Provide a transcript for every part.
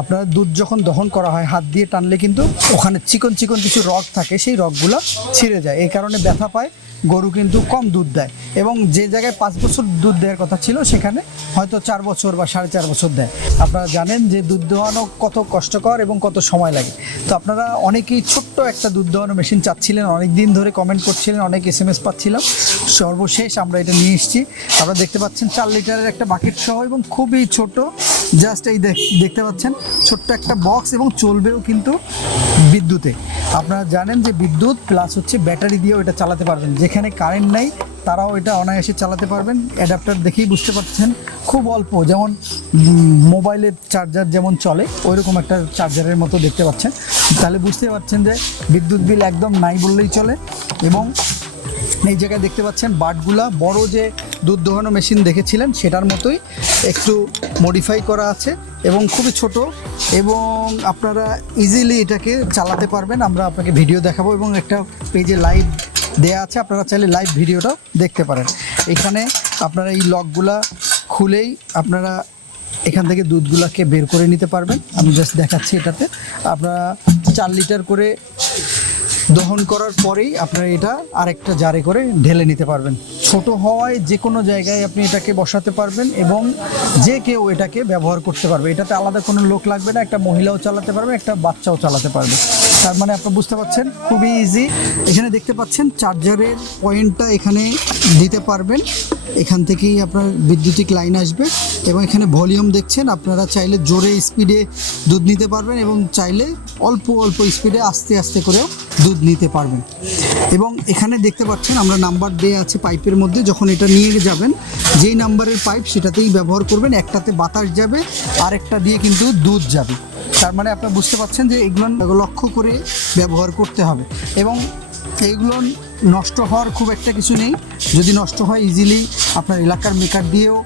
আপনার দুধ যখন দহন করা হয়, হাত দিয়ে টানলে কিন্তু ওখানে চিকন চিকন কিছু রগ থাকে, সেই রগগুলো ছিঁড়ে যায়। এই কারণে ব্যথা পায়, গরু কিন্তু কম দুধ দেয় এবং যে জায়গায় পাঁচ বছর দুধ দেওয়ার কথা ছিল, সেখানে হয়তো চার বছর বা সাড়ে চার বছর দেয়। আপনারা জানেন যে দুধ দোহানো কত কষ্টকর এবং কত সময় লাগে। তো আপনারা অনেকেই ছোট্ট একটা দুধ দোহানো মেশিন চাচ্ছিলেন, অনেক দিন ধরে কমেন্ট করছিলেন, অনেক এস এম এস পাচ্ছিলাম। সর্বশেষ আমরা এটা নিয়ে এসেছি। আপনারা দেখতে পাচ্ছেন, চার লিটারের একটা বাকেট সহ এবং খুবই ছোট জাস্ট এই দেখ- দেখতে পাচ্ছেন, ছোট্ট একটা বক্স এবং চলবেও কিন্তু বিদ্যুতে। আপনারা জানেন যে বিদ্যুৎ প্লাস হচ্ছে ব্যাটারি দিয়েও এটা চালাতে পারবেন। যেখানে কারেন্ট নাই, তারাও এটা অনায়াসে চালাতে পারবেন। অ্যাডাপ্টার দেখেই বুঝতে পারছেন, খুব অল্প। যেমন মোবাইলের চার্জার যেমন চলে, ওইরকম একটা চার্জারের মতো দেখতে পাচ্ছেন। তাহলে বুঝতে পারছেন যে বিদ্যুৎ বিল একদম নাই বললেই চলে। এবং এই জায়গায় দেখতে পাচ্ছেন বাটগুলা, বড় যে দুধ দোহানো মেশিন দেখেছিলেন, সেটার মতোই একটু মডিফাই করা আছে এবং খুবই ছোট এবং আপনারা ইজিলি এটাকে চালাতে পারবেন। আমরা আপনাকে ভিডিও দেখাবো এবং একটা পেজে লাইভ দেয়া আছে, আপনারা চাইলে লাইভ ভিডিওটাও দেখতে পারেন। এখানে আপনারা এই লকগুলা খুলেই আপনারা এখান থেকে দুধগুলাকে বের করে নিতে পারবেন। আমি জাস্ট দেখাচ্ছি এটাতে। আপনারা চার লিটার করে দহন করার পরেই আপনারা এটা আরেকটা জারে করে ঢেলে নিতে পারবেন। ছোট হওয়ায় যে কোনো জায়গায় আপনি এটাকে বসাতে পারবেন এবং যে কেউ এটাকে ব্যবহার করতে পারবে। এটাতে আলাদা কোনো লোক লাগবে না, একটা মহিলাও চালাতে পারবে, একটা বাচ্চাও চালাতে পারবে। তার মানে আপনি বুঝতে পারছেন? খুবই ইজি এখানে দেখতে পাচ্ছেন চার্জারের পয়েন্টটা এখানে দিতে পারবেন। এখান থেকেই আপনার বিদ্যুতিক লাইন আসবে এবং এখানে ভলিউম দেখছেন, আপনারা চাইলে জোরে স্পিডে দুধ নিতে পারবেন এবং চাইলে অল্প অল্প স্পিডে আস্তে আস্তে করেও দুধ নিতে পারবেন। এবং এখানে দেখতে পাচ্ছেন আমরা নাম্বার দেওয়া আছে পাইপের মধ্যে, যখন এটা নিয়ে যাবেন, যেই নাম্বারের পাইপ সেটাতেই ব্যবহার করবেন, একটাতে বাতাস যাবে, আরেকটা দিয়ে কিন্তু দুধ যাবে। তার মানে আপনারা বুঝতে পারছেন যে এগুলো লক্ষ্য করে ব্যবহার করতে হবে। এবং এইগুলো নষ্ট হওয়ার খুব একটা কিছু নেই। যদি নষ্ট হয় ইজিলি আপনার এলাকার মেকার দিয়েও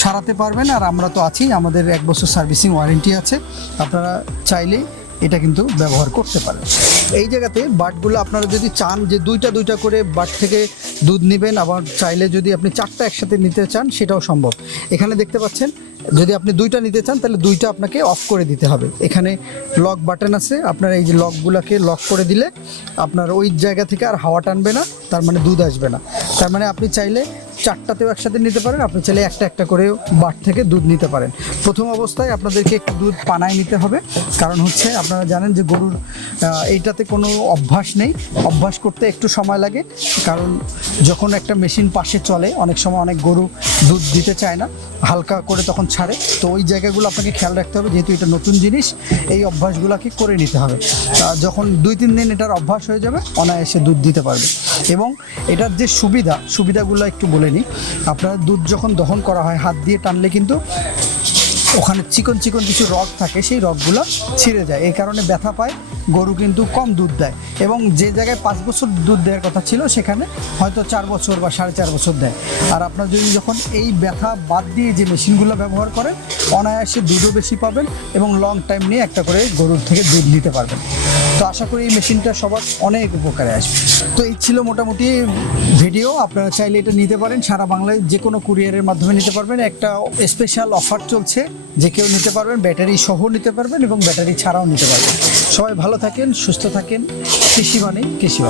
সারাতে পারবেন। আর আমরা তো আছি, আমাদের এক বছর সার্ভিসিং ওয়ারেন্টি আছে। আপনারা চাইলেই এটা কিন্তু ব্যবহার করতে পারেন। এই জায়গাতে বাটগুলো আপনারা যদি চান যে দুইটা দুইটা করে বাট থেকে দুধ নেবেন, আবার চাইলে যদি আপনি চারটা একসাথে নিতে চান, সেটাও সম্ভব। এখানে দেখতে পাচ্ছেন যদি আপনি দুইটা নিতে চান, তাহলে দুইটা আপনাকে অফ করে দিতে হবে। এখানে লক বাটন আছে। আপনার এই যে লকগুলোকে লক করে দিলে আপনার ওই জায়গা থেকে আর হাওয়া টানবে না, তার মানে দুধ আসবে না। তার মানে আপনি চাইলে চারটাতেও একসাথে নিতে পারেন। আপনি চাইলে একটা একটা করেও বাট থেকে দুধ নিতে পারেন। প্রথম অবস্থায় আপনাদেরকে একটু দুধ পানায় নিতে হবে। কারণ হচ্ছে আপনারা জানেন যে গরুর এইটাতে কোনো অভ্যাস নেই। অভ্যাস করতে একটু সময় লাগে। কারণ যখন একটা মেশিন পাশে চলে, অনেক সময় অনেক গরু দুধ দিতে চায় না। হালকা করে তখন ছাড়ে। তো ওই জায়গাগুলো আপনাকে খেয়াল রাখতে হবে যেহেতু এটা নতুন জিনিস, এই অভ্যাসগুলোকে করে নিতে হবে। যখন দুই তিন দিন এটার অভ্যাস হয়ে যাবে, অনায়াসে দুধ দিতে পারবে। এবং এটার যে সুবিধা, সুবিধাগুলো একটু বলে নিই আপনার দুধ যখন দহন করা হয় হাত দিয়ে টানলে কিন্তু ওখানে চিকন চিকন কিছু রগ থাকে, সেই রগগুলো ছিঁড়ে যায়। এই কারণে ব্যথা পায়, গরু কিন্তু কম দুধ দেয় এবং যে জায়গায় পাঁচ বছর দুধ দেওয়ার কথা ছিল, সেখানে হয়তো চার বছর বা সাড়ে চার বছর দেয়। আর আপনার যদি যখন এই ব্যথা বাদ দিয়ে যে মেশিনগুলো ব্যবহার করেন, অনায়াসে দুধও বেশি পাবেন এবং লং টাইম নিয়ে একটা করে গরুর থেকে দুধ নিতে পারবেন। তো আশা করি এই মেশিনটা সবার অনেক উপকারে আসবে। তো এই ছিল মোটামুটি ভিডিও, আপনারা চাইলে এটা নিতে পারেন। সারা বাংলায় যে কোনো কুরিয়ারের মাধ্যমে নিতে পারবেন। একটা স্পেশাল অফার চলছে। যে কেউ নিতে পারবেন, ব্যাটারি সহ নিতে পারবেন এবং ব্যাটারি ছাড়াও নিতে পারবেন। সবাই ভালো থাকেন, সুস্থ থাকেন। কৃষি মানে কৃষি